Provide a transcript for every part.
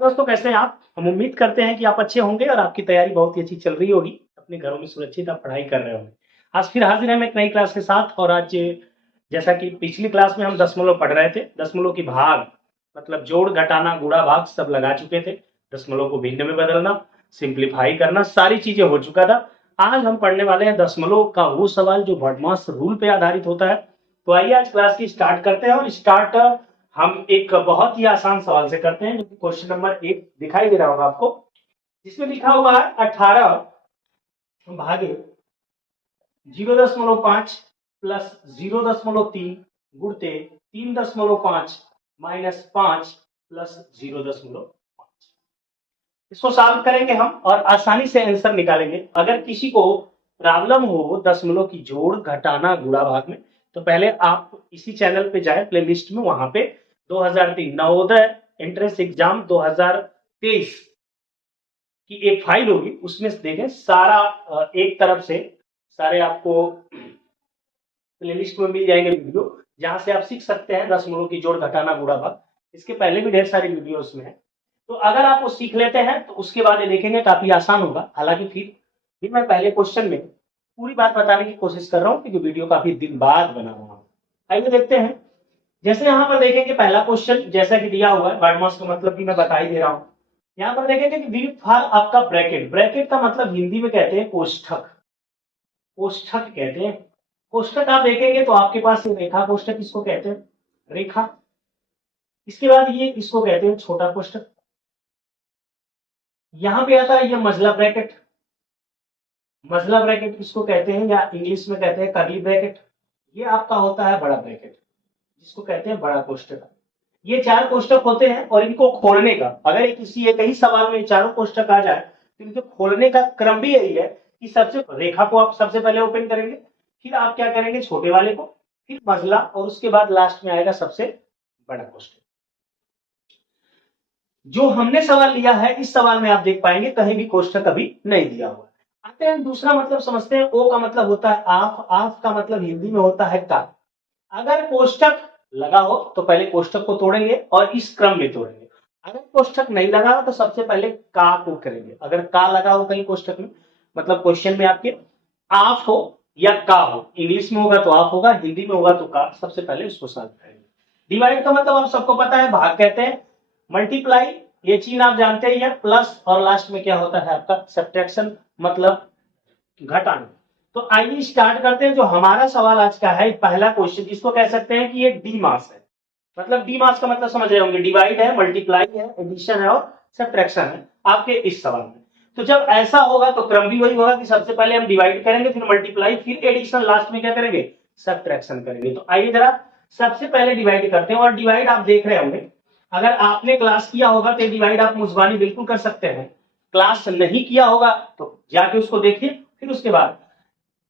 दोस्तों, कैसे हैं आप? हम उम्मीद करते हैं कि आप अच्छे होंगे और आपकी तैयारी बहुत ही अच्छी चल रही होगी। अपने घरों में सुरक्षित आप पढ़ाई कर रहे होंगे। आज फिर हाजिर हैं हम एक नई क्लास के साथ। और आज जैसा कि पिछली क्लास में हम दशमलव पढ़ रहे थे, दशमलव की भाग मतलब जोड़, घटाना, गुणा, भाग सब लगा चुके थे। दशमलव को भिन्न में बदलना, सिंप्लीफाई करना, सारी चीजें हो चुका था। आज हम पढ़ने वाले हैं दशमलव का वो सवाल जो BODMAS रूल पे आधारित होता है। तो आइए आज क्लास की स्टार्ट करते हैं। और स्टार्ट हम एक बहुत ही आसान सवाल से करते हैं, जो कि क्वेश्चन नंबर 1 दिखाई दे रहा होगा आपको, जिसमें लिखा हुआ है 18 भागे 0.5 प्लस 0.3 गुणते 3.5 माइनस 5 प्लस 0.5। इसको सॉल्व करेंगे हम और आसानी से आंसर निकालेंगे। अगर किसी को प्रॉब्लम हो दशमलव की जोड़, घटाना, गुणा, भाग में, तो पहले आप इसी चैनल पे जाए, प्लेलिस्ट में, वहां पे 2003 नवोदय एंट्रेंस एग्जाम 2023 की एक फाइल होगी, उसमें से देखें सारा एक तरफ से सारे आपको प्लेलिस्ट में मिल जाएंगे वीडियो, जहां से आप सीख सकते हैं दशमलव की जोड़, घटाना, गुणा, भाग। इसके पहले भी ढेर सारी वीडियो उसमें है। तो अगर आप वो सीख लेते हैं तो उसके बाद ये देखेंगे काफी आसान होगा। हालांकि फिर मैं पहले क्वेश्चन में पूरी बात बताने की कोशिश कर रहा हूँ, क्योंकि वीडियो काफी दिन बाद बना रहा हूँ। आइए देखते हैं। जैसे यहाँ पर देखेंगे पहला क्वेश्चन जैसा कि दिया हुआ है, BODMAS का मतलब कि मैं बता ही दे रहा हूँ। यहाँ पर देखेंगे कि वी फॉर आपका ब्रैकेट, ब्रैकेट का मतलब हिंदी में कहते हैं कोष्ठक, कोष्ठक कहते हैं। कोष्ठक आप देखेंगे तो आपके पास ये रेखा कोष्ठक, इसको कहते हैं रेखा। इसके बाद ये इसको कहते हैं छोटा कोष्ठक। यहां पे आता है ये मजला ब्रैकेट, मजला ब्रैकेट इसको कहते हैं, या इंग्लिश में कहते हैं कर्ली ब्रैकेट। ये आपका होता है बड़ा ब्रैकेट, जिसको कहते हैं बड़ा कोष्ठक। ये 4 कोष्ठक होते हैं और इनको खोलने का, अगर किसी एक ही सवाल में चारों कोष्ठक आ जाए तो इनको खोलने का क्रम भी यही है कि सबसे रेखा को आप सबसे पहले ओपन करेंगे, फिर आप क्या करेंगे छोटे वाले को, फिर मजला, और उसके बाद लास्ट में आएगा सबसे बड़ा कोष्ठक। जो हमने सवाल लिया है, इस सवाल में आप देख पाएंगे कहीं भी कोष्ठक अभी नहीं दिया हुआ। आते हैं दूसरा मतलब समझते हैं। ओ का मतलब होता है आफ, आफ का मतलब हिंदी में होता है का। अगर कोष्ठक लगा हो तो पहले कोष्ठक को तोड़ेंगे और इस क्रम में तोड़ेंगे। अगर कोष्ठक नहीं लगा हो तो सबसे पहले का को करेंगे। अगर का लगा हो कहीं कोष्ठक में, मतलब क्वेश्चन में आपके आफ हो या का हो, इंग्लिश में होगा तो आफ होगा, हिंदी में होगा तो का, सबसे पहले उसको सॉल्व करेंगे। डिवाइड का मतलब आप सबको पता है, भाग कहते हैं। मल्टीप्लाई, ये चीज आप जानते ही है। प्लस और लास्ट में क्या होता है आपका सब्ट्रैक्शन, मतलब घटाना। तो आइए स्टार्ट करते हैं। जो हमारा सवाल आज का है, पहला क्वेश्चन, इसको कह सकते हैं कि ये DMAS है। मतलब DMAS का मतलब समझ रहे होंगे, डिवाइड है, मल्टीप्लाई है, एडिशन है और सब्ट्रैक्शन है आपके इस सवाल में। तो जब ऐसा होगा तो क्रम भी वही होगा कि सबसे पहले हम डिवाइड करेंगे, फिर मल्टीप्लाई, फिर एडिशन, लास्ट में क्या करेंगे सब्ट्रैक्शन करेंगे। तो आइए जरा सबसे पहले डिवाइड करते हैं। और डिवाइड आप देख रहे होंगे, अगर आपने क्लास किया होगा तो डिवाइड आप मुजबानी बिल्कुल कर सकते हैं। क्लास नहीं किया होगा तो जाके उसको देखिए, फिर उसके बाद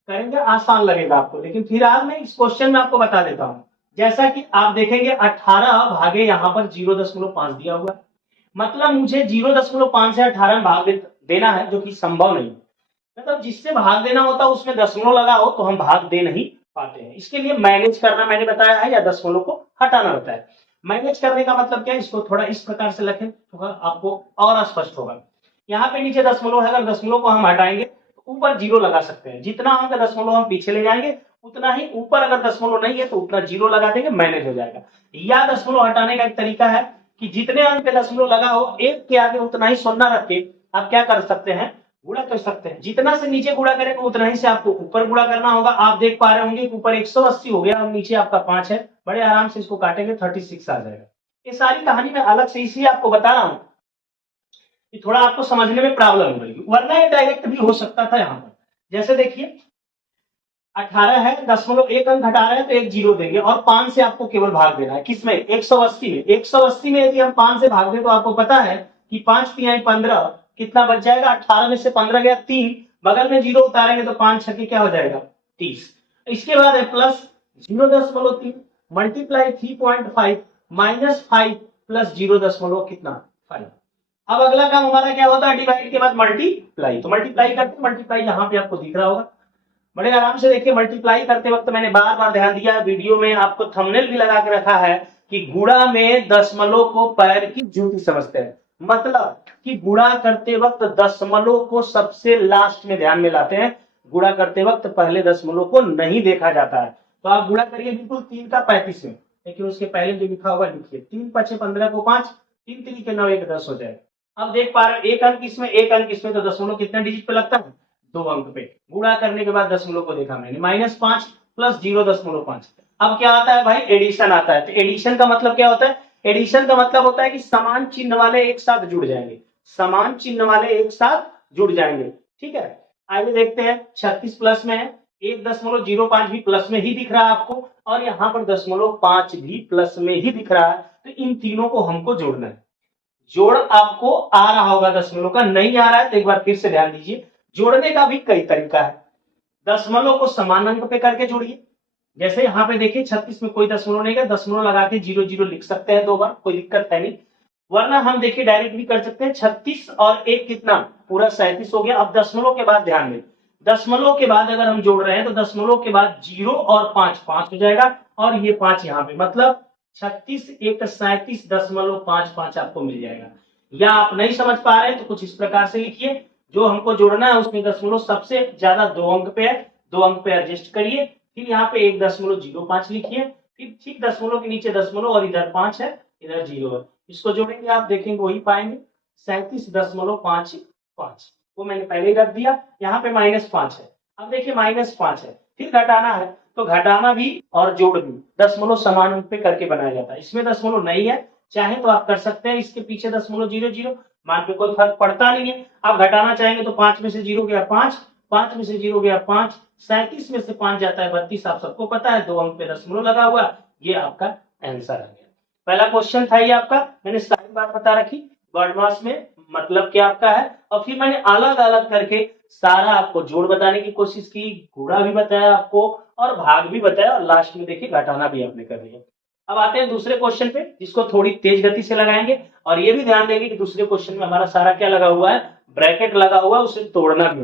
करेंगे, आसान लगेगा आपको। लेकिन फिलहाल मैं इस क्वेश्चन में आपको बता देता हूं। जैसा कि आप देखेंगे 18 भागे यहाँ पर 0.5 दिया हुआ है, मतलब मुझे 0.5 से 18 में भाग देना है, जो कि संभव नहीं। मतलब जिससे भाग देना होता है उसमें दशमलव लगा हो तो हम भाग दे नहीं पाते हैं। इसके लिए मैनेज करना मैंने बताया है, या दशमलव को हटाना होता है। मैनेज करने का मतलब क्या है, इसको थोड़ा इस प्रकार से लिखें तो आपको और स्पष्ट होगा। यहाँ पे नीचे दशमलव है, अगर दशमलव को हम हटाएंगे तो ऊपर 0 लगा सकते हैं। जितना अंक दशमलव हम पीछे ले जाएंगे उतना ही ऊपर, अगर दशमलव नहीं है तो उतना 0 लगा देंगे, मैनेज हो जाएगा। या दशमलव हटाने का एक तरीका है कि जितने अंक पे दशमलव लगा हो, एक के आगे उतना ही शून्य रख के आप क्या कर सकते हैं, गुणा कर सकते हैं। जितना से नीचे गुणा करेंगे उतना ही से आपको ऊपर गुणा करना होगा। आप देख पा रहे होंगे ऊपर 180 हो गया और नीचे आपका 5 है। बड़े आराम से इसको काटेंगे 36 आ जाएगा। ये सारी कहानी मैं अलग से इसलिए आपको बता रहा हूं कि थोड़ा आपको समझने में प्रॉब्लम हो रही है, वरना ये डायरेक्ट भी हो सकता था। यहाँ पर जैसे देखिए 18 है, दशमलव एक अंक घटा रहे हैं तो एक 0 देंगे, और 5 से आपको केवल भाग देना है। किसमें 180 में। 180 में यदि हम 5 से भाग दें तो आपको पता है कि 5 3 15, कितना बच जाएगा, 18 में से 15 गया 3, बगल में 0 उतारेंगे तो 5 छक्के क्या हो जाएगा 30। इसके बाद है प्लस 0.3 मल्टीप्लाई 3.5 माइनस 5 प्लस 0. कितना 5। अब अगला काम हमारा क्या होता है, डिवाइड के बाद मल्टीप्लाई। तो मल्टीप्लाई करते, मल्टीप्लाई यहाँ पे आपको दिख रहा होगा, बड़े आराम से देखिए। मल्टीप्लाई करते वक्त मैंने बार बार ध्यान दिया, वीडियो में आपको थंबनेल भी लगा के रखा है कि गुणा में दशमलव को पैर की जूती समझते हैं। मतलब कि गुणा करते वक्त दशमलव को सबसे लास्ट में ध्यान में लाते हैं, गुणा करते वक्त पहले दशमलव को नहीं देखा जाता है। तो आप गुणा करिए बिल्कुल 3 का 35 में, लेकिन उसके पहले जो लिखा होगा लिखिए 3 पचे 15 को 5, 3 3 के 9 1 10 हो जाएगा। अब देख पा रहे हो एक अंक इसमें एक अंक इसमें, तो दशमलव कितने डिजिट पे लगता है, 2 अंक पे। गुणा करने के बाद दशमलव को देखा मैंने, -5 प्लस 0.5। अब क्या आता है भाई, एडिशन आता है। तो एडिशन का मतलब क्या होता है, एडिशन का मतलब होता है कि समान चिन्ह वाले एक साथ जुड़ जाएंगे, समान चिन्ह वाले एक साथ जुड़ जाएंगे। ठीक है, आगे देखते हैं 36 प्लस में है, 1.05 भी प्लस में ही दिख रहा है आपको, और यहाँ पर 0.5 भी प्लस में ही दिख रहा है। तो इन तीनों को हमको जोड़ना है। जोड़ आपको आ रहा होगा दशमलव का, नहीं आ रहा है तो एक बार फिर से ध्यान दीजिए। जोड़ने का भी कई तरीका है। दशमलव को समान अंक पे करके जोड़िए, जैसे यहाँ पे देखिए 36 में कोई दशमलव नहीं है, दशमलव लगा के 0 0 लिख सकते हैं 2 बार, कोई दिक्कत है नहीं। वरना हम देखिए डायरेक्ट भी कर सकते हैं, 36 और 1 कितना, पूरा 37 हो गया। अब दशमलव के बाद ध्यान दें, दशमलव के बाद अगर हम जोड़ रहे हैं तो दशमलव के बाद 0 और 5 5 हो जाएगा, और ये 5 यहाँ पे, मतलब 36 1 37.55 आपको मिल जाएगा। या आप नहीं समझ पा रहे हैं तो कुछ इस प्रकार से लिखिए, जो हमको जोड़ना है उसमें दशमलव सबसे ज्यादा 2 अंक पे है, 2 अंक पे एडजस्ट करिए, फिर यहाँ पे 1.05 लिखिए, फिर ठीक दशमलव के नीचे दशमलव और इधर 5 है, इधर 0 है। इसको जोड़ेंगे आप देखेंगे वही पाएंगे 37.55, वो मैंने पहले ही रख दिया। यहाँ पे -5 है, अब देखिए -5 है, फिर घटाना है, तो घटाना भी और जोड़ भी दशमलव समान अंक पे करके बनाया जाता है। इसमें दशमलव नहीं है, चाहे तो आप कर सकते हैं इसके पीछे दशमलव 0 0, मान पे कोई फर्क पड़ता नहीं है। आप घटाना चाहेंगे तो 5 में से 0 गया 5, 5 में से 0 गया 5, 37 में से 5 जाता है 32, आप सबको पता है 2 अंक पे दशमलव लगा हुआ, ये आपका आंसर आ गया। पहला क्वेश्चन था ये आपका, मैंने सारी बात बता रखी, वर्डमास में मतलब क्या आपका है, और फिर मैंने अलग अलग करके सारा आपको जोड़ बताने की कोशिश की, गुणा भी बताया आपको और भाग भी बताया, और लास्ट में देखिए घटाना भी आपने कर दिया। अब आते हैं दूसरे क्वेश्चन पे, जिसको थोड़ी तेज गति से लगाएंगे, और ये भी ध्यान देंगे कि दूसरे क्वेश्चन में हमारा सारा क्या लगा हुआ है, ब्रैकेट लगा हुआ है, उसे तोड़ना भी।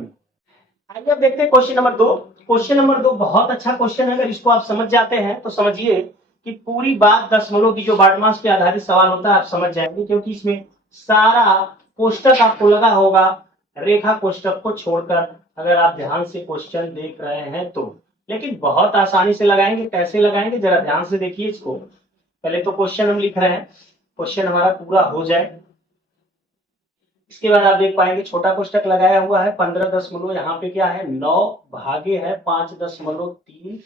आइए अब देखते हैं क्वेश्चन नंबर 2। क्वेश्चन नंबर 2 बहुत अच्छा क्वेश्चन है, अगर इसको आप समझ जाते हैं तो समझिए कि पूरी बात दशमलव की जो बार्डमास पे आधारित सवाल होता है आप समझ जाएंगे, क्योंकि इसमें सारा कोष्टक आपको लगा होगा, रेखा कोष्टक को छोड़कर, अगर आप ध्यान से क्वेश्चन देख रहे हैं तो। लेकिन बहुत आसानी से लगाएंगे, कैसे लगाएंगे जरा ध्यान से देखिए इसको। पहले तो क्वेश्चन हम लिख रहे हैं, क्वेश्चन हमारा पूरा हो जाए, इसके बाद आप देख पाएंगे छोटा कोष्टक लगाया हुआ है 15 दशमलव, यहाँ पे क्या है 9 भागे है 5.3,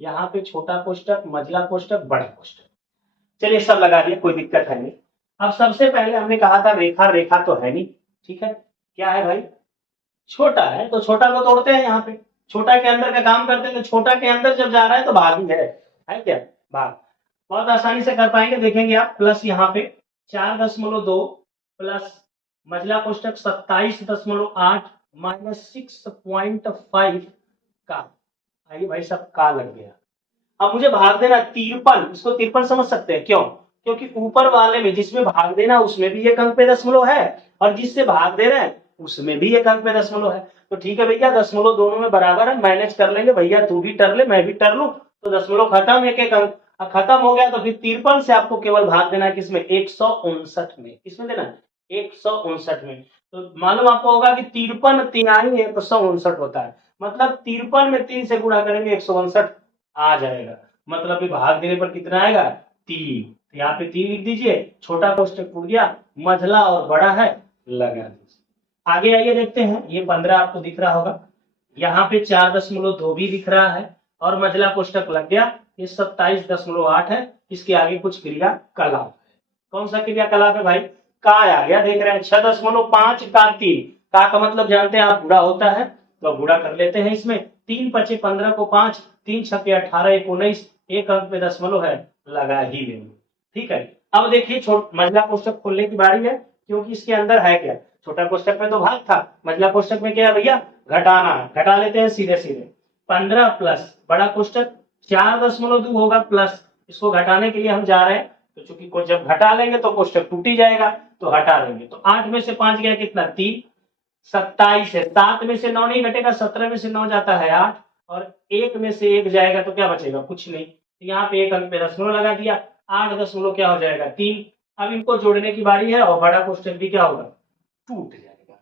यहाँ पे छोटा कोष्टक, मझला कोष्टक, बड़ा कोष्टक। चलिए सब लगा दिया, कोई दिक्कत है नहीं। अब सबसे पहले हमने कहा था रेखा, रेखा तो है नहीं, ठीक है, क्या है भाई, छोटा है, तो छोटा को तोड़ते हैं, यहाँ पे छोटा के अंदर का काम करते हैं, तो छोटा के अंदर जब जा रहा है तो भाग ही है क्या, भाग। बहुत आसानी से कर पाएंगे, देखेंगे आप, प्लस यहाँ पे 4.2 प्लस मझला कोष्टक 27.8 -6.5 का, आइए भाई सब का लग गया। अब मुझे भाग देना 53, इसको 53 समझ सकते हैं, क्यों, क्योंकि ऊपर वाले में जिसमें भाग देना उसमें भी एक अंक पे दशमलव है, और जिससे भाग दे रहे हैं उसमें भी एक अंक पे दशमलव है। तो ठीक है भैया, दशमलव दोनों में बराबर है, मैनेज कर लेंगे भैया, तू भी टर ले मैं भी टर लूं, तो दशमलव खत्म, एक एक अंक खत्म हो गया। तो फिर 53 से आपको केवल भाग देना है किसमें, 159 में, किसमें देना, 159 में। तो मालूम आपको होगा कि 53 तिहाई 159 होता है, मतलब 53 में 3 से गुणा करेंगे 159 आ जाएगा, मतलब ये भाग देने पर कितना आएगा, 3। यहाँ पे 3 लिख दीजिए, छोटा कोष्टक टूट गया, मझला और बड़ा है लगा दीजिए। आगे आइए देखते हैं, ये 15 आपको दिख रहा होगा, यहाँ पे 4.2 भी दिख रहा है, और मझला कोष्टक लग गया, ये 27.8 है। इसके आगे कुछ क्रिया कलाप है, कौन सा क्रिया कलाप है भाई, का आ गया, देख रहे हैं 6.5 का 3, का मतलब जानते हैं आप, गुणा होता है, तो गुणा कर लेते हैं इसमें, 3 पचे 15 को 5, 3 छक्के 18 19, एक अंक पे दशमलव है, लगा ही लेंगे। ठीक है, अब देखिए मझला कोष्टक खोलने की बारी है, क्योंकि इसके अंदर है क्या, छोटा कोष्टक में तो भाग था, मझला कोष्टक में क्या है भैया, घटाना, घटा लेते हैं सीधे सीधे। 15 प्लस बड़ा कोष्टक 4.2 होगा प्लस, इसको घटाने के लिए हम जा रहे हैं, तो चूंकि को जब घटा लेंगे तो कोष्टक टूट ही जाएगा, तो हटा देंगे। तो 8 में से 5 गया कितना, 3, 27 है, 7 में से 9 नहीं घटेगा, 17 में से 9 जाता है 8, और 1 में से 1 जाएगा तो क्या बचेगा, कुछ नहीं। तो यहाँ पे एक अंक पे दशमलव लगा दिया, 8 दशमलव क्या हो जाएगा, 3, अब इनको जोड़ने की बारी है और बड़ा क्वेश्चन भी क्या होगा, टूट जाएगा।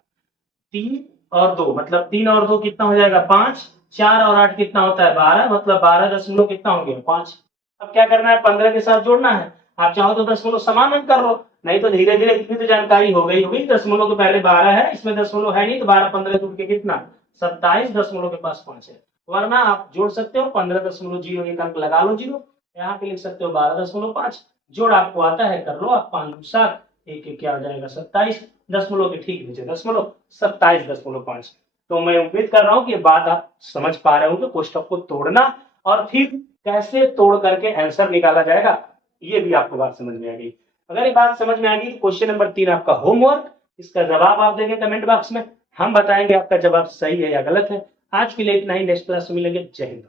3 और 2 मतलब 3 और 2 कितना हो जाएगा 5, 4 और 8 कितना होता है 12, मतलब 12 दशमलव कितना हो गया 5। अब क्या करना है 15 के साथ जोड़ना है। आप चाहो तो दशमलव समान अंक कर लो, नहीं तो धीरे धीरे इतनी तो जानकारी हो गई होगी। दशमलव के पहले 12 है, इसमें दशमलव है नहीं, तो 12 15 जुड़ के कितना 27, दशमलव के पास 5 है। वरना आप जोड़ सकते हो 15.01 अंक लगा लो जीरो, यहाँ पे लिख सकते हो 12.5, जोड़ आपको आता है कर लो आप, 5 7 एक एक क्या हो जाएगा 27, दशमलव के ठीक नीचे दशमलव 27.5। तो मैं उम्मीद कर रहा हूँ कि बात आप समझ पा रहे होंगे, कोष्टक को तोड़ना और फिर कैसे तोड़ करके आंसर निकाला जाएगा, ये भी आपको बात समझ में आ गई। अगर ये बात समझ में आ गई, क्वेश्चन नंबर 3 आपका होमवर्क, इसका जवाब आप देंगे कमेंट बॉक्स में, हम बताएंगे आपका जवाब सही है या गलत है। आज के लिए इतना ही, नेक्स्ट क्लास में मिलेंगे। जय हिंद।